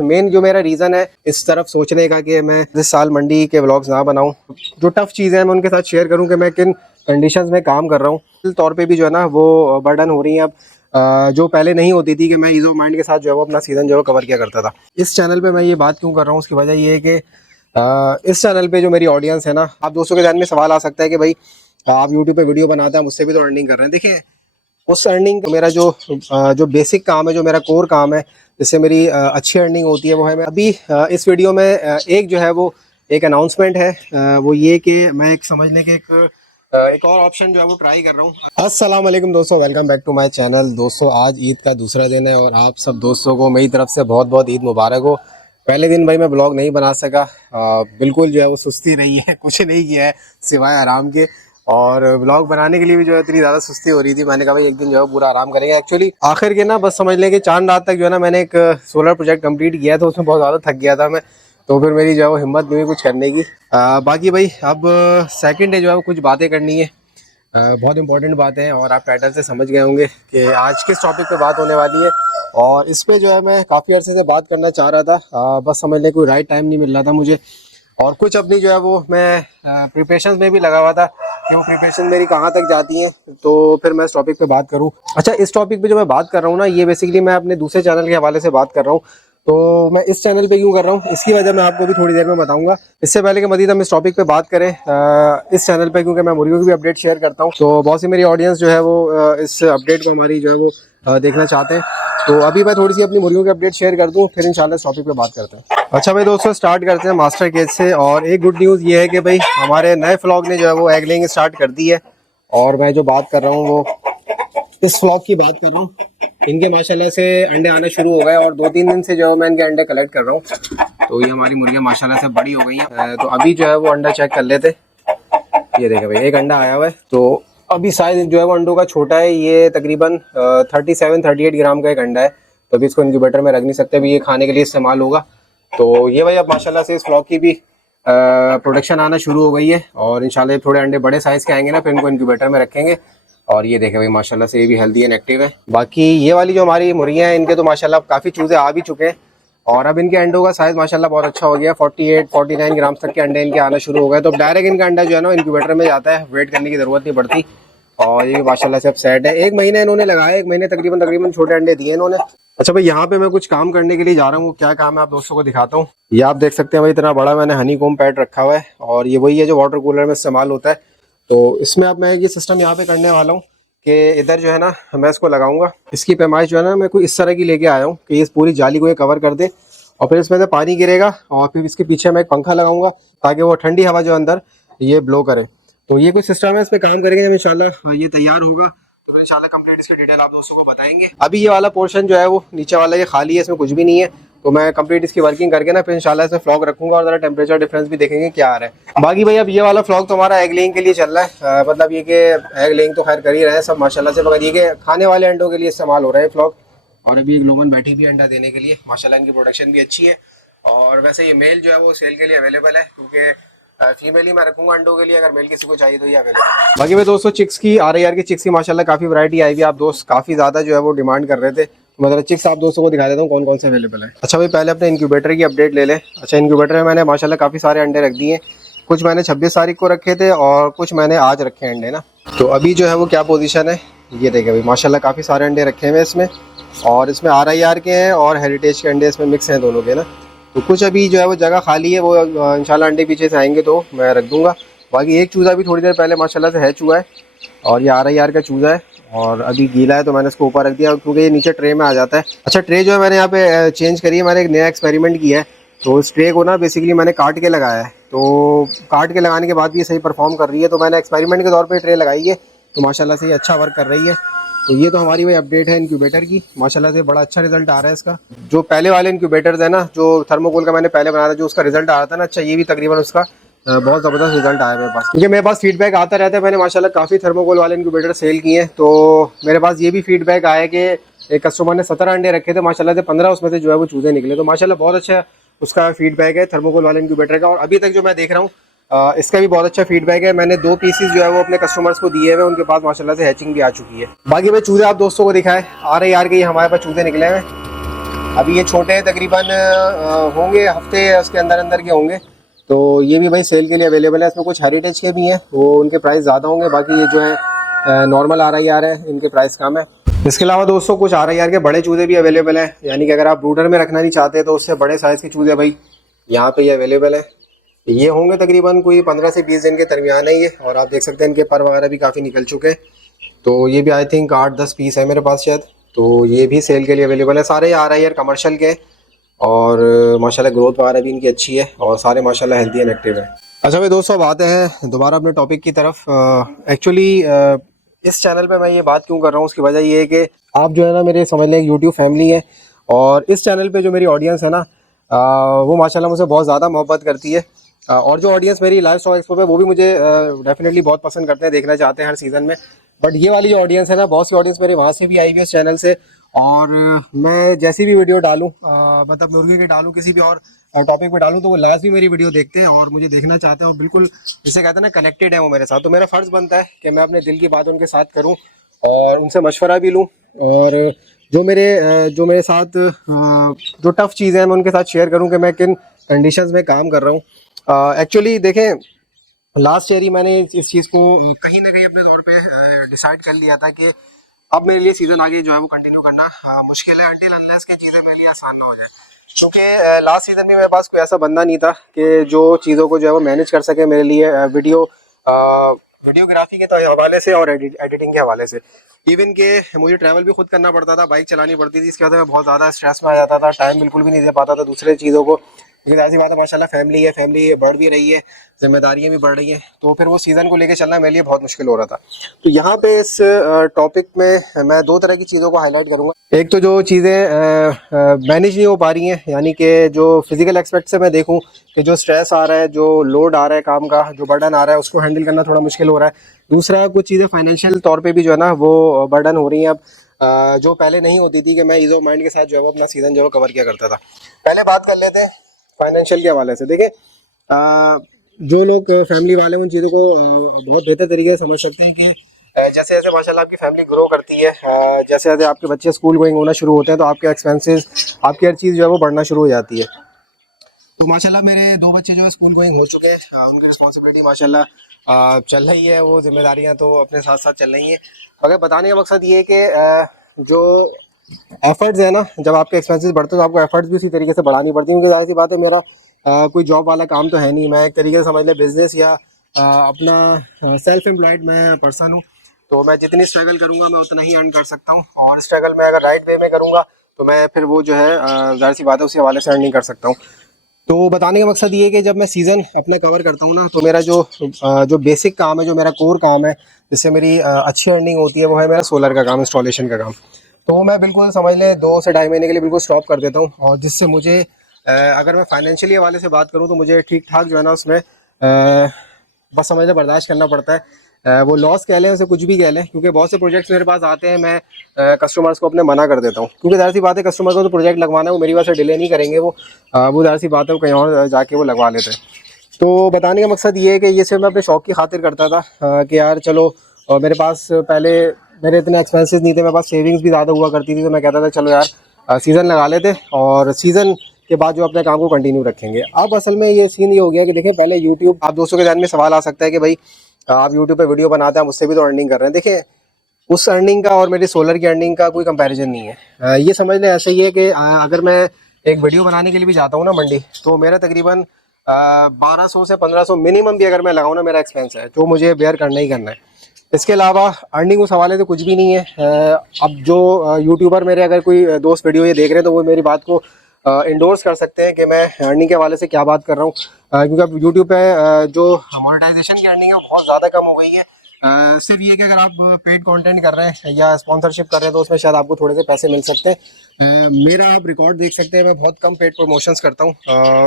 Main जो मेरा reason है इस तरफ सोचने का कि मैं इस साल मंडी के व्लॉग्स ना बनाऊं, जो टफ चीज़ें हैं मैं उनके साथ शेयर करूं कि मैं किन कंडीशंस में काम कर रहा हूं। तौर पे भी जो है ना वो बर्डन हो रही है अब, जो पहले नहीं होती थी कि मैं ईज ऑफ माइंड के साथ जो है वो अपना सीजन जो है कवर किया करता था। इस चैनल पे मैं ये बात क्यों कर रहा हूँ, उसकी वजह ये है कि इस चैनल पे जो मेरी ऑडियंस है ना, आप दोस्तों के ध्यान में सवाल आ सकता है कि भाई आप यूट्यूब पे वीडियो बनाते हैं, मुझसे भी तो अर्निंग कर रहे हैं। देखिए उस अर्निंग मेरा जो बेसिक काम है, जो मेरा कोर काम है, जिससे मेरी अच्छी अर्निंग होती है, वो है मैं अभी इस वीडियो में एक जो है वो एक अनाउंसमेंट है, वो ये कि मैं एक समझ लें कि एक और ऑप्शन जो है वो ट्राई कर रहा हूँ। अस्सलाम वालेकुम दोस्तों, welcome back to my channel. दोस्तों आज ईद का दूसरा दिन है और आप सब दोस्तों को मेरी तरफ से बहुत बहुत ईद मुबारक हो। पहले दिन भाई मैं ब्लॉग नहीं बना सका, बिल्कुल जो है वो सुस्ती रही है, कुछ नहीं किया है सिवाय आराम के। और ब्लॉग बनाने के लिए भी जो है इतनी ज़्यादा सुस्ती हो रही थी, मैंने कहा भाई एक दिन जो है पूरा आराम करेंगे। एक्चुअली आखिर के ना बस समझ लें कि चांद रात तक जो है ना मैंने एक सोलर प्रोजेक्ट कंप्लीट किया, तो उसमें बहुत ज़्यादा थक गया था मैं, तो फिर मेरी जो है वो हिम्मत नहीं हुई कुछ करने की। बाकी भाई अब सेकंड डे जो है वो कुछ बातें करनी है, बहुत इंपॉर्टेंट बातें हैं और आप टाइटल से समझ गए होंगे कि आज किस टॉपिक पे बात होने वाली है। और इस पे जो है मैं काफ़ी अर्से से बात करना चाह रहा था, बस समझ लें कोई राइट टाइम नहीं मिल रहा था मुझे, और कुछ अपनी जो है वो मैं प्रिपरेशन में भी लगा हुआ था कि वो प्रिपरेशन मेरी कहाँ तक जाती हैं, तो फिर मैं इस टॉपिक पे बात करूँ। अच्छा, इस टॉपिक पे जो मैं बात कर रहा हूँ ना, ये बेसिकली मैं अपने दूसरे चैनल के हवाले से बात कर रहा हूँ, तो मैं इस चैनल पे क्यों कर रहा हूँ इसकी वजह मैं आपको भी थोड़ी देर में बताऊंगा। इससे पहले कि मजीद हम इस टॉपिक पे बात करें, इस चैनल पे क्योंकि मैं मुर्गियों की भी अपडेट शेयर करता हूँ, तो बहुत सी मेरी ऑडियंस जो है वो इस अपडेट को हमारी जो है वो देखना चाहते हैं। तो अभी मैं थोड़ी सी अपनी मुर्गियों की अपडेट शेयर कर दूँ, फिर इंशाल्लाह इस टॉपिक पे बात करते हैं। अच्छा भाई दोस्तों, स्टार्ट करते हैं मास्टर केज से। और एक गुड न्यूज़ ये है कि भाई हमारे नए फ्लॉग ने जो है वो एग लेइंग स्टार्ट कर दी है, और मैं जो बात कर रहा हूँ वो इस फ्लॉग की बात कर रहा हूँ। इनके माशाल्लाह से अंडे आना शुरू हो गए और 2-3 दिन से जो मैं इनके अंडे कलेक्ट कर रहा हूँ, तो ये हमारी मुर्गियाँ माशाल्लाह से बड़ी हो गई हैं। तो अभी जो है वो अंडा चेक कर लेते। ये देखें भाई, एक अंडा आया हुआ है, तो अभी साइज जो है वो अंडों का छोटा है, ये तकरीबन 37-38 ग्राम का एक अंडा है, तो अभी इसको इनक्यूबेटर में रख नहीं सकते, अभी ये खाने के लिए इस्तेमाल होगा। तो ये भाई अब माशाल्लाह से इस फ्लॉग की भी प्रोडक्शन आना शुरू हो गई है, और इंशाल्लाह थोड़े अंडे बड़े साइज़ के आएंगे ना, फिर इनको इनक्यूबेटर में रखेंगे। और ये देखें भाई माशाल्लाह से ये भी हेल्दी एंड एक्टिव है। बाकी ये वाली जो हमारी मुर्गियाँ हैं, इनके तो माशाल्लाह काफ़ी चूज़े आ भी चुके हैं, और अब इनके अंडों का साइज़ माशाल्लाह बहुत अच्छा हो गया, 48-49 ग्राम तक के अंडे इनके आना शुरू हो गए। तो डायरेक्ट इनका अंडा जो है ना इनक्यूबेटर में जाता है, वेट करने की ज़रूरत नहीं पड़ती। और ये माशाल्लाह से अब सेट है। 1 महीने इन्होंने लगाया, 1 महीने तकरीबन छोटे अंडे दिए इन्होंने। अच्छा भाई, यहाँ पे मैं कुछ काम करने के लिए जा रहा हूँ, क्या काम है आप दोस्तों को दिखाता हूँ। ये आप देख सकते हैं भाई, इतना बड़ा मैंने हनी कोम पैड रखा हुआ है, और ये वही है जो वाटर कूलर में इस्तेमाल होता है। तो इसमें अब मैं ये सिस्टम यहाँ पे करने वाला हूँ कि इधर जो है ना मैं इसको लगाऊंगा। इसकी पैमाइश जो है ना मैं कोई इस तरह की लेके आया हूँ कि इस पूरी जाली को ये कवर कर दे, और फिर इसमें से पानी गिरेगा, और फिर इसके पीछे मैं एक पंखा लगाऊंगा ताकि वो ठंडी हवा जो अंदर ये ब्लो करे। तो ये कोई सिस्टम है, इस पे काम करेंगे जब इंशाल्लाह ये तैयार होगा, तो फिर इंशाल्लाह कंप्लीट इसकी डिटेल आप दोस्तों को बताएंगे। अभी ये वाला पोर्शन जो है वो नीचे वाला ये खाली है, इसमें कुछ भी नहीं है, तो मैं कंप्लीट इसकी वर्किंग करके ना फिर इंशाल्लाह इसमें फ्लॉग रखूंगा, और जरा टेम्परेचर डिफरेंस भी देखेंगे क्या आ रहा है। बाकी भाई अब ये वाला फ्लॉग तो हमारा एग लेइंग के लिए चल रहा है, मतलब ये कि एग लेइंग तो खैर कर ही रहे हैं सब माशाल्लाह से, मगर ये कि खाने वाले अंडों के लिए इस्तेमाल हो रहा है फ्लॉग। और अभी एक लोमन बैठी भी अंडा देने के लिए, माशाल्लाह इनकी प्रोडक्शन भी अच्छी है। और वैसे ये मेल जो है वो सेल के लिए अवेलेबल है, क्योंकि फीमेल ही मैं रखूंगा अंडों के लिए, अगर मेल किसी को चाहिए तो ये अवेलेबल है। बाकी भाई दोस्तों, चिक्स की RIR की चिक्स की माशाल्लाह काफ़ी वैरायटी आई हुई, आप दोस्त काफ़ी ज़्यादा जो है वो डिमांड कर रहे थे, मतलब चिक्स आप दोस्तों को दिखा देता हूँ कौन कौन से अवेलेबल है। अच्छा भाई, पहले अपने इनक्यूबेटर की अपडेट ले लें। अच्छा, इनक्यूबेटर में मैंने माशाल्लाह काफ़ी सारे अंडे रख दिए, कुछ मैंने 26 तारीख को रखे थे और कुछ मैंने आज रखे हैं अंडे ना। तो अभी जो है वो क्या पोजीशन है ये देखें भाई, माशाल्लाह काफ़ी सारे अंडे रखे हुए इसमें, और इसमें RIR के हैं और हेरिटेज के अंडे इसमें मिक्स हैं दोनों के ना। तो कुछ अभी जो है वो जगह खाली है, वो इंशाल्लाह अंडे पीछे से आएंगे तो मैं रख दूंगा। बाकी एक चूज़ा भी थोड़ी देर पहले माशाल्लाह से हैच हुआ है, और ये RIR का चूज़ा है, और अभी गीला है तो मैंने इसको ऊपर रख दिया क्योंकि ये नीचे ट्रे में आ जाता है। अच्छा, ट्रे जो है मैंने यहाँ पे चेंज करी है, मैंने एक नया एक्सपेरिमेंट किया है। तो इस ट्रे को ना बेसिकली मैंने काट के लगाया है, तो काट के लगाने के बाद भी ये सही परफॉर्म कर रही है, तो मैंने एक्सपेरिमेंट के तौर पर ट्रे लगाई है, तो माशाल्लाह से ये अच्छा वर्क कर रही है। तो ये तो हमारी वही अपडेट है इनक्यूबेटर की, माशाल्लाह से बड़ा अच्छा रिजल्ट आ रहा है इसका। जो पहले वाले इनक्यूबेटर्स है ना, जो थर्मोकोल का मैंने पहले बनाया था, जो उसका रिजल्ट आ रहा था ना, अच्छा ये भी तकरीबन उसका बहुत ज़बरदस्त रिजल्ट आया मेरे पास, क्योंकि मेरे पास फीडबैक आता रहता है। मैंने माशाल्लाह काफ़ी थर्मोकोल वाले इनक्यूबेटर सेल किए हैं, तो मेरे पास ये भी फीडबैक आया कि एक कस्टमर ने 17 अंडे रखे थे, माशाल्लाह से 15 उसमें से जो है वो चूज़े निकले। तो माशाल्लाह बहुत अच्छा उसका फीडबैक है थर्मोकोल वाले इनक्यूबेटर का, और अभी तक जो मैं देख रहा हूँ इसका भी बहुत अच्छा फीडबैक है। मैंने 2 पीसेस जो है वो अपने कस्टमर्स को दिए हुए, उनके पास माशाल्लाह से हैचिंग भी आ चुकी है। बाकी मैं चूज़े आप दोस्तों को दिखाए, RIR के ये हमारे पास चूज़े निकले हैं। अभी ये छोटे हैं, तकरीबन होंगे हफ्ते उसके अंदर अंदर के होंगे। तो ये भी भाई सेल के लिए अवेलेबल है। इसमें कुछ हेरिटेज के भी हैं, वो उनके प्राइस ज़्यादा होंगे। बाकी ये जो है नॉर्मल RIR है, इनके प्राइस कम है। इसके अलावा दोस्तों कुछ RIR के बड़े चूज़े भी अवेलेबल हैं, यानी कि अगर आप ब्रूडर में रखना नहीं चाहते तो उससे बड़े साइज़ के चूज़े भाई यहाँ पे ये अवेलेबल है। ये होंगे तकरीबन कोई 15 से 20 दिन के दरमियान है ये। और आप देख सकते हैं इनके पर वगैरह भी काफ़ी निकल चुके हैं। तो ये भी आई थिंक 8-10 पीस है मेरे पास शायद। तो ये भी सेल के लिए अवेलेबल है। सारे RIR कमर्शियल के, और माशाल्लाह ग्रोथ वगैरह भी इनकी अच्छी है, और सारे माशाल्लाह हेल्दी एंड एक्टिव है। अच्छा भाई दोस्तों, अब आते हैं दोबारा अपने टॉपिक की तरफ। एक्चुअली इस चैनल पे मैं ये बात क्यों कर रहा हूँ, उसकी वजह ये है कि आप जो है ना मेरे समझ लें यूट्यूब फैमिली है, और इस चैनल पे जो मेरी ऑडियंस है ना वो माशाल्लाह मुझसे बहुत ज़्यादा मोहब्बत करती है। और जो ऑडियंस मेरी लाइव स्टॉक एक्सपो पे वो भी मुझे डेफिनेटली बहुत पसंद करते हैं, देखना चाहते हैं हर सीज़न में। बट ये वाली जो ऑडियंस है ना, बहुत सी ऑडियंस मेरे वहाँ से भी आई हुई है इस चैनल से। और मैं जैसी भी वीडियो डालूँ, मतलब मुर्गे की डालूँ, किसी भी और टॉपिक पे डालूँ, तो वो लाजमी मेरी वीडियो देखते हैं और मुझे देखना चाहते हैं, और बिल्कुल जिसे कहते हैं ना कनेक्टेड है वो मेरे साथ। तो मेरा फ़र्ज़ बनता है कि मैं अपने दिल की बात उनके साथ करूँ और उनसे मशवरा भी लूँ, और जो मेरे साथ जो टफ़ चीज़ें हैं मैं उनके साथ शेयर करूँ कि मैं किन कंडीशंस में काम कर रहा हूँ। एक्चुअली देखें, लास्ट ईयर ही मैंने इस चीज़ को कहीं ना कहीं अपने तौर पे डिसाइड कर लिया था कि अब मेरे लिए सीज़न आगे जो है वो कंटिन्यू करना मुश्किल है, अनटिल अनलेस के चीज़ें मेरे लिए आसान ना हो जाए। क्योंकि लास्ट सीज़न में मेरे पास कोई ऐसा बंदा नहीं था कि जो चीज़ों को जो है वो मैनेज कर सके मेरे लिए, वीडियोग्राफी के हवाले से और एडिटिंग के हवाले से। इवन के मुझे ट्रैवल भी खुद करना पड़ता था, बाइक चलानी पड़ती थी, इसके वजह से मैं बहुत ज़्यादा स्ट्रेस में आ जाता था, टाइम बिल्कुल भी नहीं दे पाता था दूसरे चीज़ों को। लेकिन ऐसी बात है माशाल्लाह फैमिली है, फैमिली बढ़ भी रही है, जिम्मेदारियां भी बढ़ रही हैं, तो फिर वो सीज़न को लेकर चलना मेरे लिए बहुत मुश्किल हो रहा था। तो यहाँ पे इस टॉपिक में मैं दो तरह की चीज़ों को हाईलाइट करूँगा। एक तो जो चीज़ें मैनेज नहीं हो पा रही हैं, यानी कि जो फिजिकल एस्पेक्ट से मैं देखूँ कि जो स्ट्रेस आ रहा है, जो लोड आ रहा है काम का, जो बर्डन आ रहा है, उसको हैंडल करना थोड़ा मुश्किल हो रहा है। दूसरा कुछ चीज़ें फाइनेंशियल तौर पे भी जो है ना वो बर्डन हो रही हैं अब, जो पहले नहीं होती थी कि मैं ईज़ ऑफ माइंड के साथ जो है वो अपना सीज़न जो है कवर किया करता था। पहले बात कर लेते हैं फाइनेंशियल के हवाले से। देखिए, जो लोग फैमिली वाले उन चीज़ों को बहुत बेहतर तरीके से समझ सकते हैं कि जैसे जैसे माशाल्लाह आपकी फैमिली ग्रो करती है, जैसे जैसे आपके बच्चे स्कूल गोइंग होना शुरू होते हैं, तो आपके एक्सपेंसेस, आपकी हर चीज़ जो है वो बढ़ना शुरू हो जाती है। तो माशाल्लाह मेरे दो बच्चे जो है स्कूल गोइंग हो चुके हैं, उनकी रिस्पॉन्सिबिलिटी माशाल्लाह चल रही है, वो जिम्मेदारियां तो अपने साथ साथ चल रही हैं। मगर बताने का मकसद ये है कि जो एफर्ट्स है ना, जब आपके एक्सपेंसेस बढ़ते हैं तो आपको एफर्ट्स भी उसी तरीके से बढ़ानी पड़ती है। क्योंकि ज़ाहिर सी बात है, मेरा कोई जॉब वाला काम तो है नहीं, मैं एक तरीके से समझ लें बिजनेस या अपना सेल्फ एम्प्लॉयड मैं पर्सन हूँ। तो मैं जितनी स्ट्रगल करूँगा मैं उतना ही अर्न कर सकता हूँ, और स्ट्रगल मैं अगर राइट वे में करूँगा तो मैं फिर वो जो है ज़ाहिर सी बात है उसी हवाले से अर्निंग कर सकता हूँ। तो बताने का मकसद ये है कि जब मैं सीज़न अपना कवर करता हूँ ना, तो मेरा जो बेसिक काम है, जो मेरा कोर काम है, जिससे मेरी अच्छी अर्निंग होती है, वो है मेरा सोलर का काम, इंस्टॉलेशन का काम। तो मैं बिल्कुल समझ लें 2 से ढाई महीने के लिए बिल्कुल स्टॉप कर देता हूँ, और जिससे मुझे अगर मैं फाइनेंशियली हवाले से बात करूँ तो मुझे ठीक ठाक जो है ना उसमें बस समझ लें बर्दाश्त करना पड़ता है। वो लॉस कह लें, उसे कुछ भी कह लें, क्योंकि बहुत से प्रोजेक्ट्स मेरे पास आते हैं, मैं कस्टमर्स को अपने मना कर देता हूँ। क्योंकि ज़ाहिर सी बात है कस्टमर को तो प्रोजेक्ट लगवाना है, वो मेरी वजह से डिले नहीं करेंगे, वो ज़ाहिर सी बात है वो कहीं और जाके वो लगवा लेते हैं। तो बताने का मकसद ये है कि ये सिर्फ मैं अपने शौक़ की खातिर करता था कि यार चलो, मेरे पास पहले मेरे इतने एक्सपेंसेस नहीं थे, मेरे पास सेविंग्स भी ज़्यादा हुआ करती थी, तो मैं कहता था चलो यार सीज़न लगा लेते, और सीज़न के बाद जो अपने काम को कंटिन्यू रखेंगे। अब असल में ये सीन ये हो गया कि देखें, पहले यूट्यूब, आप दोस्तों के ध्यान में सवाल आ सकता है कि भाई आप यूट्यूब पे वीडियो बनाते हैं, मुझसे भी तो अर्निंग कर रहे हैं। देखिए, उस अर्निंग का और मेरी सोलर की अर्निंग का कोई कंपैरिजन नहीं है। ये समझ लें ऐसे ही है कि अगर मैं एक वीडियो बनाने के लिए भी जाता हूँ ना मंडी, तो मेरा तकरीबन 1200 से 1500 मिनिमम भी अगर मैं लगाऊँ ना, मेरा एक्सपेंस है जो मुझे बेयर करना ही करना है। इसके अलावा अर्निंग उस हवाले से कुछ भी नहीं है। अब जो यूट्यूबर मेरे अगर कोई दोस्त वीडियो ये देख रहे हैं, तो वो मेरी बात को इंडोर्स कर सकते हैं कि मैं अर्निंग के हवाले से क्या बात कर रहा हूँ। क्योंकि अब यूट्यूब पे जो मोनेटाइजेशन की अर्निंग है वो बहुत ज़्यादा कम हो गई है। सिर्फ ये कि अगर आप पेड कंटेंट कर रहे हैं या स्पॉन्सरशिप कर रहे हैं, तो उसमें शायद आपको थोड़े से पैसे मिल सकते हैं। मेरा आप रिकॉर्ड देख सकते हैं, मैं बहुत कम पेड प्रमोशंस करता हूँ,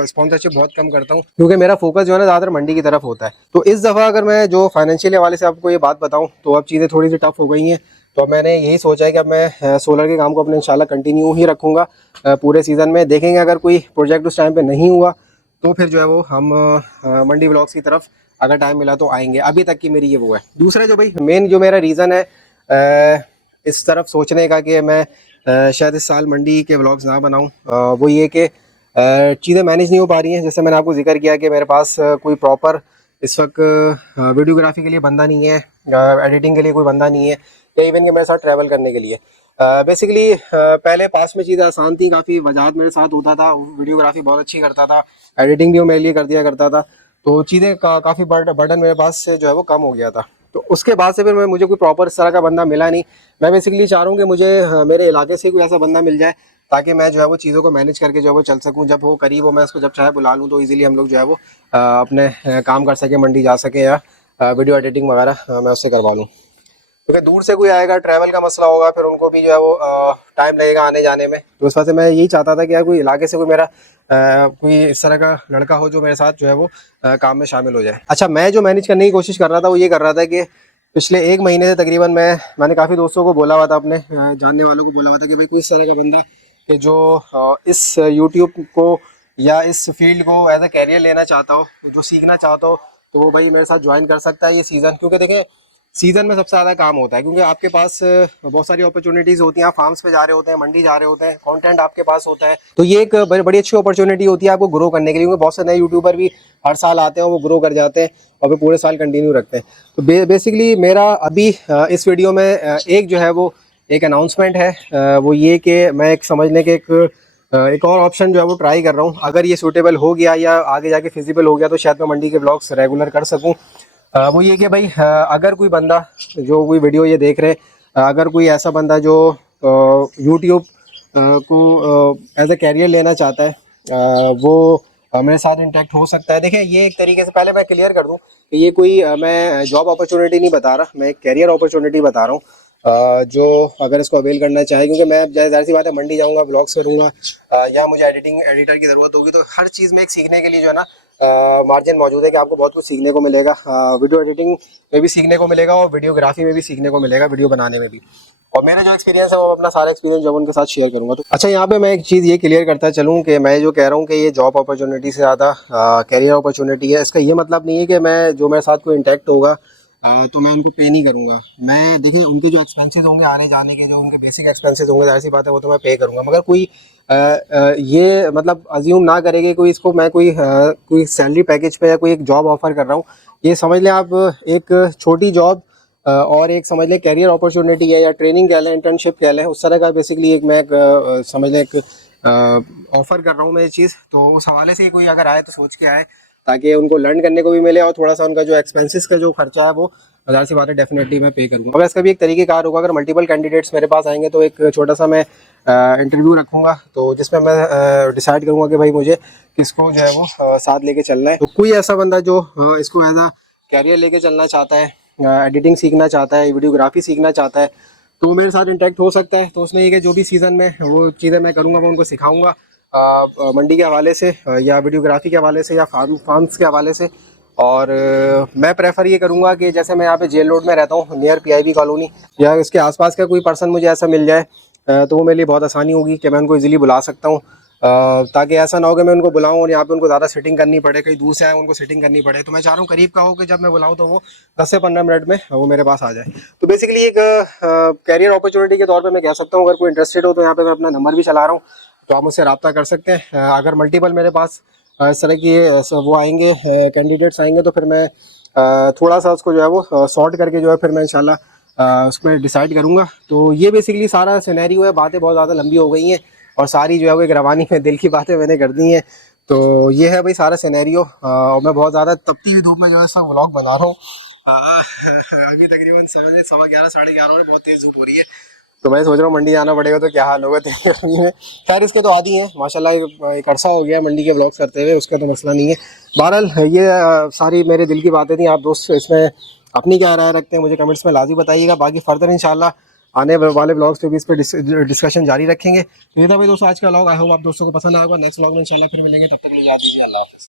स्पॉन्सरशिप बहुत कम करता हूँ, क्योंकि मेरा फोकस जो है ना ज़्यादातर मंडी की तरफ होता है। तो इस दफ़ा अगर मैं जो फाइनेंशियल हवाले से आपको ये बात बताऊँ, तो अब चीज़ें थोड़ी सी टफ हो गई हैं। तो अब मैंने यही सोचा है कि अब मैं सोलर के काम को अपने इंशाल्लाह कंटिन्यू ही रखूँगा पूरे सीज़न में। देखेंगे अगर कोई प्रोजेक्ट उस टाइम पर नहीं हुआ, तो फिर जो है वो हम मंडी व्लॉग्स की तरफ अगर टाइम मिला तो आएंगे। अभी तक की मेरी ये वो है। दूसरा जो भाई मेन जो मेरा रीज़न है इस तरफ सोचने का कि मैं शायद इस साल मंडी के व्लॉग्स ना बनाऊं, वो ये कि चीज़ें मैनेज नहीं हो पा रही हैं। जैसे मैंने आपको जिक्र किया कि मेरे पास कोई प्रॉपर इस वक्त वीडियोग्राफी के लिए बंदा नहीं है, एडिटिंग के लिए कोई बंदा नहीं है, या इवन कि मेरे साथ ट्रैवल करने के लिए। बेसिकली पहले पास में चीज़ें आसान थी, काफ़ी वजाहत मेरे साथ होता था, वीडियोग्राफी बहुत अच्छी करता था, एडिटिंग भी वो मेरे लिए कर दिया करता था, तो चीज़ें काफ़ी बर्डन मेरे पास से जो है वो कम हो गया था। तो उसके बाद से फिर मुझे कोई प्रॉपर इस तरह का बंदा मिला नहीं। मैं बेसिकली चाह रहा हूँ कि मुझे मेरे इलाके से कोई ऐसा बंदा मिल जाए ताकि मैं जो है वो चीज़ों को मैनेज करके जो है वो चल सकूँ। जब वो करीब हो मैं उसको जब चाहे बुला लूँ तो इजीली हम लोग जो है वो अपने काम कर सकें, मंडी जा सकें, या वीडियो एडिटिंग वगैरह मैं उससे करवा लूँ। क्योंकि दूर से कोई आएगा, ट्रैवल का मसला होगा, फिर उनको भी जो है वो टाइम लगेगा आने जाने में। तो इस वजह से मैं यही चाहता था कि यार कोई इलाके से कोई मेरा कोई इस तरह का लड़का हो जो मेरे साथ जो है वो काम में शामिल हो जाए। अच्छा, मैं जो मैनेज करने की कोशिश कर रहा था वो ये कर रहा था कि पिछले 1 महीने से तकरीबन मैंने काफ़ी दोस्तों को बोला हुआ था, अपने जानने वालों को बोला हुआ था कि भाई कोई इस तरह का बंदा कि जो इस यूट्यूब को या इस फील्ड को एज ए कैरियर लेना चाहता हो, जो सीखना चाहता हो, तो वो भाई मेरे साथ ज्वाइन कर सकता है ये सीज़न। क्योंकि देखें सीज़न में सबसे ज़्यादा काम होता है, क्योंकि आपके पास बहुत सारी अपॉर्चुनिटीज़ होती हैं, आप फार्म्स पे जा रहे होते हैं, मंडी जा रहे होते हैं, कंटेंट आपके पास होता है, तो ये एक बड़ी अच्छी अपॉर्चुनिटी होती है आपको ग्रो करने के लिए। क्योंकि बहुत से नए यूट्यूबर भी हर साल आते हैं, वो ग्रो कर जाते हैं और फिर पूरे साल कंटिन्यू रखते हैं। तो बेसिकली मेरा अभी इस वीडियो में एक जो है वो एक अनाउंसमेंट है, वो ये कि मैं एक समझने के एक और ऑप्शन जो है वो ट्राई कर रहा हूँ। अगर ये सूटेबल हो गया या आगे जाके फिजिबल हो गया तो शायद मैं मंडी के ब्लॉग्स रेगुलर कर सकूँ। वो ये कि भाई अगर कोई बंदा जो कोई वीडियो ये देख रहे, अगर कोई ऐसा बंदा जो यूट्यूब को एज ए कैरियर लेना चाहता है, वो मेरे साथ इंटरेक्ट हो सकता है। देखिए ये एक तरीके से पहले मैं क्लियर कर दूं कि ये कोई मैं जॉब अपॉर्चुनिटी नहीं बता रहा, मैं एक कैरियर अपॉर्चुनिटी बता रहा हूँ, जो अगर इसको अवेल करना चाहे। क्योंकि मैं जाहिर सी बात है मंडी जाऊँगा, ब्लॉग्स करूँगा, या मुझे एडिटर की ज़रूरत होगी, तो हर चीज़ में एक सीखने के लिए जो है ना मार्जिन मौजूद है कि आपको बहुत कुछ सीखने को मिलेगा। वीडियो एडिटिंग में भी सीखने को मिलेगा और वीडियोग्राफी में भी सीखने को मिलेगा, वीडियो बनाने में भी। और मेरा जो एक्सपीरियंस है वो अपना सारा एक्सपीरियंस जो उनके साथ शेयर करूंगा। तो अच्छा, यहाँ पे मैं एक चीज़ ये क्लियर करता चलूँ कि मैं जो कह रहा हूँ कि ये जॉब अपॉर्चुनिटी से ज़्यादा कैरियर अपॉर्चुनिटी है, इसका ये मतलब नहीं है कि मैं जो मेरे साथ कोई इंटरेक्ट होगा तो मैं उनको पे नहीं करूँगा। मैं देखिए उनके जो एक्सपेंसेस होंगे आने जाने के, जो उनके बेसिक एक्सपेंसेस होंगे, जाहिर सी बात है वो तो मैं पे करूँगा। मगर कोई ये मतलब अज्यूम ना करेंगे कोई इसको मैं कोई सैलरी पैकेज पे या कोई एक जॉब ऑफर कर रहा हूँ। ये समझ लें आप एक छोटी जॉब और एक समझ लें कैरियर अपॉर्चुनिटी है, या ट्रेनिंग कह लें, इंटर्नशिप कह लें, उस तरह का बेसिकली एक मैं समझ लें एक ऑफ़र कर रहा हूँ मैं ये चीज़। तो उस हवाले से कोई अगर आए तो सोच के आए, ताकि उनको लर्न करने को भी मिले और थोड़ा सा उनका जो एक्सपेंसेस का जो खर्चा है वो ज़ाहिर सी बात है डेफिनेटली मैं पे करूँगा। अगर इसका भी एक तरीक़ेकार होगा, अगर मल्टीपल कैंडिडेट्स मेरे पास आएंगे तो एक छोटा सा मैं इंटरव्यू रखूँगा, तो जिसमें मैं डिसाइड करूँगा कि भाई मुझे किसको जो है वो साथ लेके चलना है। तो कोई ऐसा बंदा जो इसको एज आ कैरियर लेके चलना चाहता है, एडिटिंग सीखना चाहता है, वीडियोग्राफी सीखना चाहता है, तो मेरे साथ इंटरेक्ट हो सकता है। तो उसमें ये कि जो भी सीज़न में वो चीज़ें मैं करूँगा वो उनको सिखाऊंगा, मंडी के हवाले से या वीडियोग्राफी के हवाले से या फार्म्स के हवाले से। और मैं प्रेफर ये करूँगा कि जैसे मैं यहाँ पे जेल रोड में रहता हूँ, नियर PIB कॉलोनी, या इसके आसपास का कोई पर्सन मुझे ऐसा मिल जाए तो वो मेरे लिए बहुत आसानी होगी कि मैं उनको इजीली बुला सकता हूँ, ताकि ऐसा ना हो कि मैं उनको बुलाऊं और यहाँ पे उनको ज़्यादा सेटिंग करनी पड़े, कहीं दूर से आए उनको सेटिंग करनी पड़े। तो मैं चाह रहा हूँ करीब का हो कि जब मैं बुलाऊं तो वो 10 से 15 मिनट में वो मेरे पास आ जाए। तो बेसिकली एक कैरियर अपॉर्चुनिटी के तौर पे मैं कह सकता हूँ, अगर कोई इंटरेस्टेड हो तो यहाँ पे मैं अपना नंबर भी चला रहा हूँ, तो आप मुझसे रब्ता कर सकते हैं। अगर मल्टीपल मेरे पास इस तरह की वो आएंगे कैंडिडेट्स आएंगे तो फिर मैं थोड़ा सा उसको जो है वो सॉर्ट करके जो है फिर मैं इंशाल्लाह उसमें डिसाइड करूँगा। तो ये बेसिकली सारा सिनेरियो है। बातें बहुत ज़्यादा लंबी हो गई हैं और सारी जो है वो एक रवानी में दिल की बातें मैंने कर दी हैं। तो ये है भाई सारा सिनेरियो, और मैं बहुत ज़्यादा तपती हुई धूप में जो है इसका व्लॉग बना रहा हूँ। अभी तकरीबन समझ 11:15 साढ़े 11 और बहुत तेज़ धूप हो रही है। तो मैं सोच रहा हूँ मंडी जाना पड़ेगा तो क्या हाल होगा तेरी गर्मी में। खैर इसके तो आदी हैं माशाल्लाह, एक अरसा हो गया मंडी के व्लॉग्स करते हुए, उसका तो मसला नहीं है। बहरहाल ये सारी मेरे दिल की बातें थी। आप दोस्त इसमें अपनी क्या राय रखते हैं मुझे कमेंट्स में लाजमी बताइएगा। बाकी फर्दर इंशाल्लाह आने वाले व्लॉग्स पे भी इस पर डिस्कशन जारी रखेंगे। तो ये था भाई दोस्तों आज का व्लॉग। आई होप आप दोस्तों को पसंद आएगा। नेक्स्ट व्लॉग में इंशाल्लाह फिर मिलेंगे, तब तक के लिए याद दीजिए, अल्लाह हाफ़िज़।